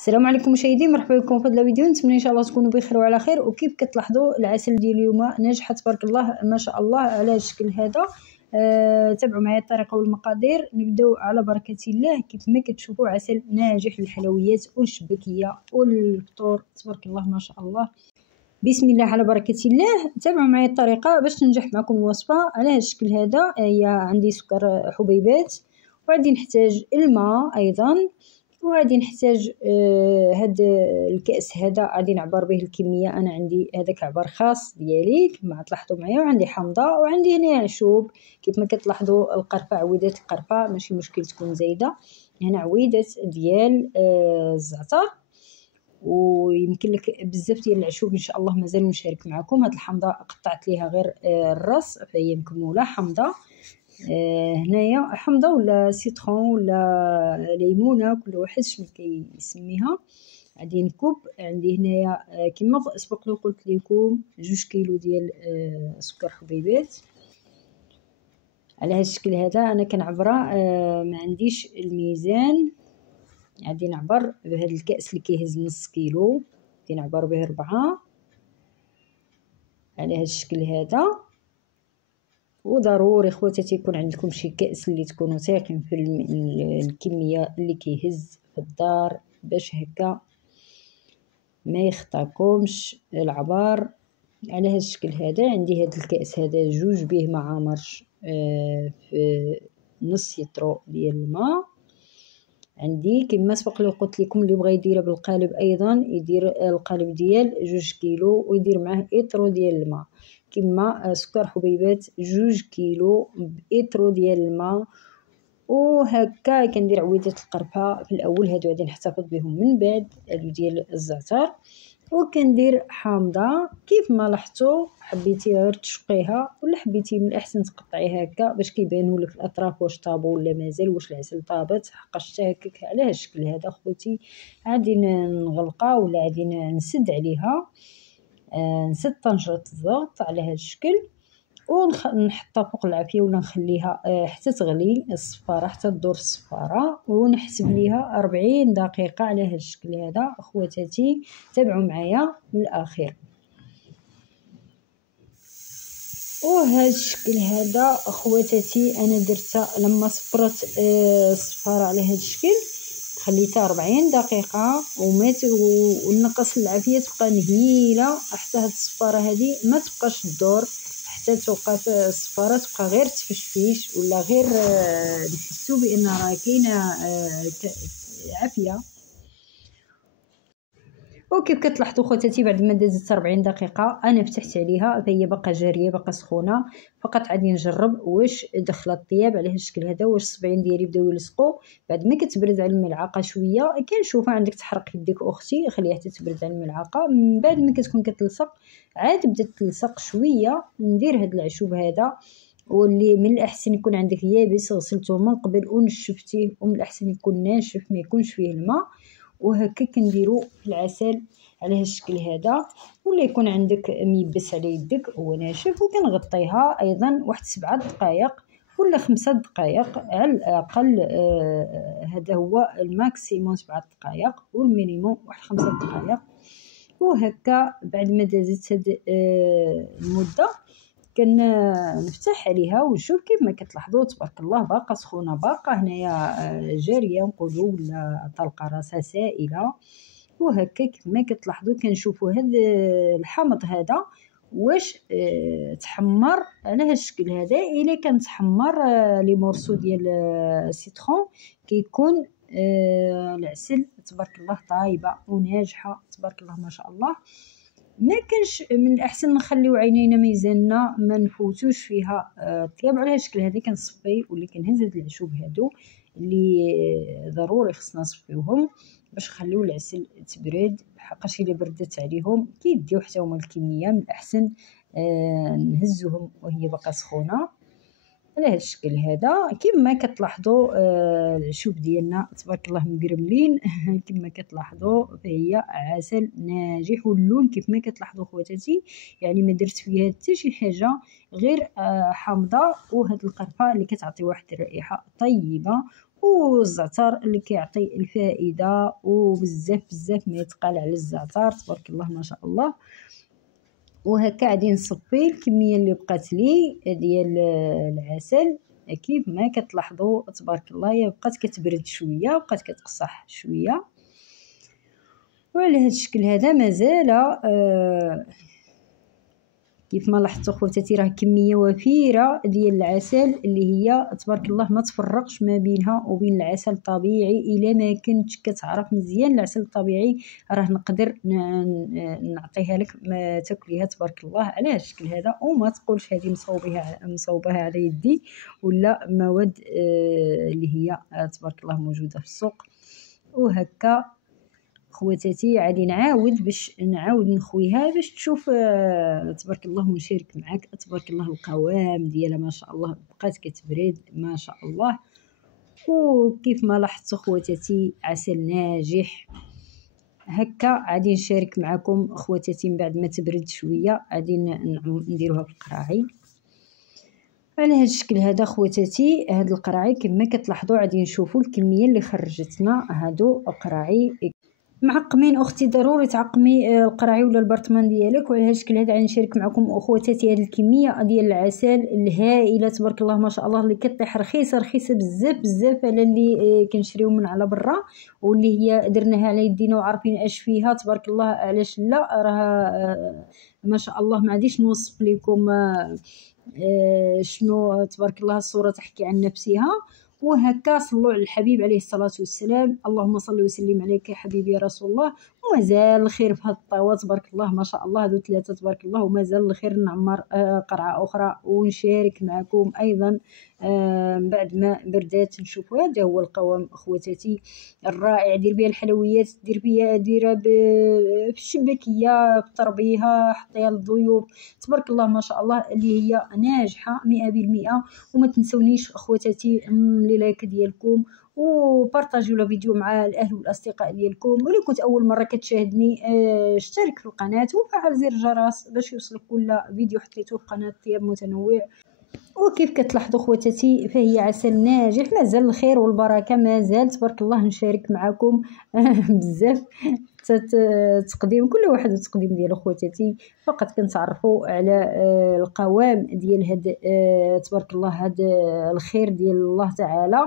السلام عليكم مشاهدين، مرحبا بكم في هذا الفيديو. نتمنى ان شاء الله تكونوا بخير وعلى خير. وكيف كتلاحظوا العسل ديال اليوم ناجح تبارك الله ما شاء الله على الشكل هذا. تابعوا معايا الطريقه والمقادير. نبداو على بركه الله. كيف ما كتشوفوا عسل ناجح للحلويات والشبكيه والفطور تبارك الله ما شاء الله. بسم الله على بركه الله. تابعوا معايا الطريقه باش تنجح معكم الوصفه على هذا الشكل هذا. هي عندي سكر حبيبات، وغادي نحتاج الماء ايضا، وغادي نحتاج هاد الكاس هذا غادي نعبر به الكميه. انا عندي هذاك عبر خاص ديالي كما تلاحظوا معايا، وعندي حامضه، وعندي هنا عشوب. كيف ما كتلاحظوا القرفه، عويدات القرفه ماشي مشكل تكون زايده. هنا عويدات ديال الزعتر، ويمكن لك بزاف ديال العشوب ان شاء الله مازال مشارك معكم. هاد الحامضه قطعت ليها غير الراس فهي مكموله حامضه. هنايا حمضه ولا سيترون ولا ليمونه، كل واحد شنو كيسميها. غادي نكب. عندي هنايا كما سبق لو قلت لكم 2 كيلو ديال سكر حبيبات على هذا الشكل هذا. انا كنعبره ما عنديش الميزان. غادي نعبر بهذا الكاس اللي كيهز نص كيلو، غادي نعبر به 4 على هذا الشكل هذا. وضروري خواتاتي يكون عندكم شي كاس اللي تكونوا ثاقين في الكميه اللي كيهز في الدار، باش هكا ما يخطاكمش العبار. على هذا الشكل هذا عندي هذا الكاس هذا 2 به معامر في نص يطرو ديال الماء. عندي كما سبق لي قلت لكم اللي بغى يديرها بالقالب ايضا يدير القالب ديال 2 كيلو ويدير معاه اطرو ديال الماء. كما سكر حبيبات 2 كيلو بإطرو ديال الماء. وهكا كندير عويدات القرفه في الاول، هادو غادي نحتفظ بهم من بعد، هادو ديال الزعتر. وكندير حامضه كيف ما لاحظتوا. حبيتي غير تشقيها ولا حبيتي من الاحسن تقطعيها هكا باش كيبانوا لك الاطراف واش طابوا ولا مازال، واش العسل طابت. حقاش حتى هكاك على هذا الشكل هذا خوتي غادي نغلقها ولا غادي نسد عليها، نسد طنجرة الضغط على هذا الشكل، ونحطها فوق العافيه ولا نخليها حتى تغلي الصفاره، حتى تدور الصفاره، ونحسب ليها 40 دقيقه على هذا الشكل هذا. اخواتاتي تابعوا معايا للاخير. وهذا الشكل هذا اخواتاتي انا درتها لما صفرت الصفاره على هذا الشكل، خليتها 40 دقيقه ونقص العافيه تبقى نهيله حتى هاد الصفاره هذه ما تبقاش تدور، حتى توقف الصفاره تبقى غير تفشفيش ولا غير نحسوا بان راه كاينه عافيه. وكيف كتلاحظوا خواتاتي بعد ما دازت 40 دقيقه انا فتحت عليها فهي باقا جاريه باقا سخونه. فقط غادي نجرب واش دخل الطياب على هذا الشكل هذا، واش الصبعين ديالي بداو يلصقوا. بعد ما كتبرد على الملعقه شويه كنشوفها عندك تحرق يديك اختي، خليها حتى تبرد على الملعقه. من بعد ما كتكون كتلصق عاد بدات تلصق شويه، ندير هذا العشوب هذا، واللي من الاحسن يكون عندك يابس غسلته من قبل ونشفتيه، ومن الاحسن يكون ناشف ما يكونش فيه الماء. وهكا كنديروا العسل على هذا الشكل هذا، ولا يكون عندك ميبس على يدك هو ناشف. وكنغطيها ايضا واحد 7 دقائق ولا 5 دقائق على الاقل. هذا هو الماكسيموم 7 دقائق، والمينيموم واحد 5 دقائق. وهكا بعد ما دازت هاد المده كنفتح عليها ونشوف. كيف ما كتلاحظوا تبارك الله باقا سخونه، باقا هنايا جاريه نقولوا ولا طلقه راسها سائله. وهكا كيف ما كتلاحظوا كنشوفوا هذا الحامض هذا واش تحمر على هذا الشكل هذا. الا كان تحمر لي مورسو ديال السيترون كيكون العسل تبارك الله طايبه وناجحه تبارك الله ما شاء الله. ما كانش من الاحسن نخليو عينينا ميزاننا ما نفوتوش فيها الطياب. على هذا الشكل هذا كنصفي واللي كنهز هاد العشوب هادو اللي ضروري خصنا نصفيوهم باش نخليو العسل تبرد، حقاش الا بردت عليهم كيديو حتى هما الكميه. من الاحسن نهزوهم وهي باقا سخونه على هذا الشكل هذا. كما كتلاحظوا العشوب ديالنا تبارك الله مقرملين كما كتلاحظوا فهي عسل ناجح. واللون كيف ما كتلاحظوا خواتاتي يعني ما درت فيها حتى شي حاجه غير حامضه وهاد القرفه اللي كتعطي واحد الرائحه طيبه والزعتر اللي كيعطي الفائده، وبزاف بزاف ما يتقال على الزعتر تبارك الله ما شاء الله. وهكا غادي نصفي الكميه اللي بقات لي ديال العسل كيف ما كتلاحظوا تبارك الله. هي بقات كتبرد شويه وبقات كتقصح شويه، وعلى هذا الشكل هذا مازال كيف ما لاحظتوا خواتاتي راه كميه وفيره ديال العسل اللي هي تبارك الله ما تفرقش ما بينها وبين العسل الطبيعي. الا ما كنتش كتعرف مزيان العسل الطبيعي راه نقدر نعطيها لك ما تاكليها تبارك الله على هذا الشكل هذا، وما تقولش هذه مصوبها على يدي ولا مواد اللي هي تبارك الله موجوده في السوق. وهكا خواتاتي غادي نعاود نخويها باش تشوف تبارك الله ونشارك معاك تبارك الله القوام ديالها ما شاء الله بقات كتبرد ما شاء الله. وكيف ما لاحظتوا خواتاتي عسل ناجح. هكا غادي نشارك معكم خواتاتي من بعد ما تبرد شويه غادي نديروها في القراعي على هذا الشكل هذا. خواتاتي هاد القراعي كما كتلاحظوا غادي نشوفوا الكميه اللي خرجتنا. هادو قراعي معقمين اختي، ضروري تعقمي القراعي ولا البرطمان ديالك. وعلى هذا الشكل هذا غادي نشارك معكم اخواتاتي هذه الكميه ديال العسل الهائله تبارك الله ما شاء الله، اللي كطيح رخيصه بزاف بزاف على اللي كنشريو من على برا، واللي هي درناها على يدينا وعارفين اش فيها تبارك الله. علاش لا؟ راه ما شاء الله ما غاديش نوصف لكم شنو تبارك الله الصوره تحكي عن نفسها. وهكا صلوا على الحبيب عليه الصلاة والسلام. اللهم صل وسلم عليك يا حبيبي يا رسول الله. ومازال الخير في هاد الطاوة تبارك الله ما شاء الله، هادو 3 تبارك الله، ومازال الخير نعمر قرعة أخرى ونشارك معكم أيضا بعد ما بردات. نشوفوا هذا هو القوام خواتاتي الرائع. دير بها الحلويات، ديرها في الشباكية، بطربيها، حطيها للضيوف تبارك الله ما شاء الله، اللي هي ناجحة 100%. وما تنسونيش خواتاتي لي لايك ديالكم، وبارطاجيو الفيديو مع الاهل والاصدقاء ديالكم. ولا كنت اول مره كتشاهدني اشترك في القناه وفعل زر الجرس باش يوصلك كل فيديو حطيته في قناه طياب متنوع. وكيف كتلاحظوا خواتاتي فهي عسل ناجح، مازال الخير والبركه مازال تبارك الله نشارك معكم بزاف تقديم كل واحد والتقديم ديال خواتاتي. فقط كنتعرفوا على القوام ديال هاد تبارك الله هاد الخير ديال الله تعالى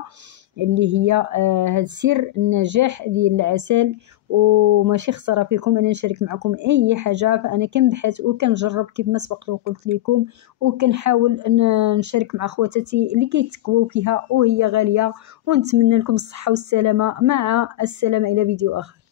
اللي هي هاد سر النجاح ديال العسل. وماشي خساره فيكم انا نشارك معكم اي حاجه، فانا كنبحث وكنجرب كيف ما سبق وقلت لكم، وكنحاول نشارك مع خواتاتي اللي كيتكواو فيها وهي غاليه. ونتمنى لكم الصحه والسلامه، مع السلامه الى فيديو اخر.